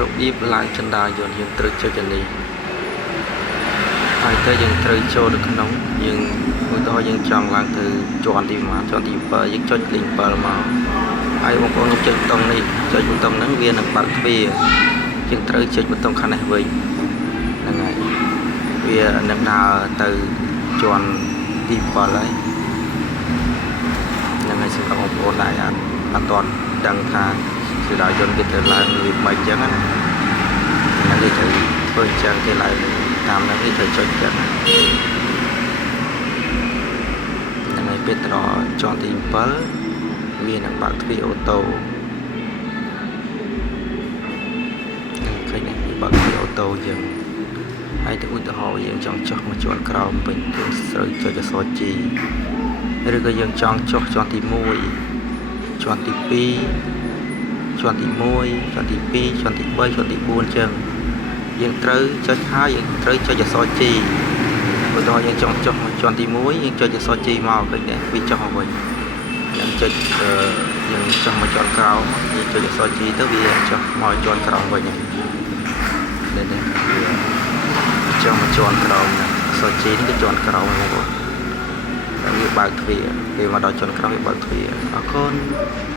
របៀបឡើងចន្ទាយន្តយើងត្រូវចុចអានេះហើយទៅយើងត្រូវចូលទៅក្នុងយើងឧទាហរណ៍យើងចង់ឡើងទៅជាន់ទី1ជាន់ទី7យើងចុចលេខ7មកហើយបងប្អូនចុចប៊ូតុងនេះចុចប៊ូតុងហ្នឹងវានឹងបើកទ្វារយើងត្រូវចុចប៊ូតុងខាងនេះវិញហ្នឹងហើយវានឹងដើរទៅជាន់ទី7ហើយហ្នឹងហើយសម្រាប់បងប្អូនដែលអត់ទាន់ដឹងថាចន្ទាយន្តគេត្រូវឡើងវាមិនអញ្ចឹងណាហ្នឹងគេត្រូវធ្វើអញ្ចឹងគេឡើងតាមហ្នឹងគេត្រូវចុចអញ្ចឹងហ្នឹងហើយពេលដល់ជាន់ទី7វានឹងបើកទ្វារអូតូនឹងឃើញវាបើកទ្វារអូតូយើងហើយទៅឧទាហរណ៍យើងចង់ចុះមកជាន់ក្រោមវិញយើងត្រូវចុចអក្សរ G ឬក៏យើងចង់ចុះជាន់ទី1ជាន់ទី2ជាន់ទី1ជាន់ទី2ជាន់ទី3ជាន់ទី4អញ្ចឹងយើងត្រូវចុចហើយយើងត្រូវចុចអក្សរ G ឧទាហរណ៍យើងចង់ចុះមកជាន់ទី1យើងចុចអក្សរ G មកឃើញទេវាចុះមកវិញយើងចុចយើងចុះមកជាន់ក្រោមយើងចុចអក្សរ G ទៅវាចុះមកជាន់ក្រោមវិញហ្នឹងនេះវាចុះមកជាន់ក្រោមអក្សរ G នេះគឺជាន់ក្រោមហ្នឹងបងប្អូនវាបើកទ្វារពេលមកដល់ជាន់ក្រោមវាបើកទ្វារអរគុណ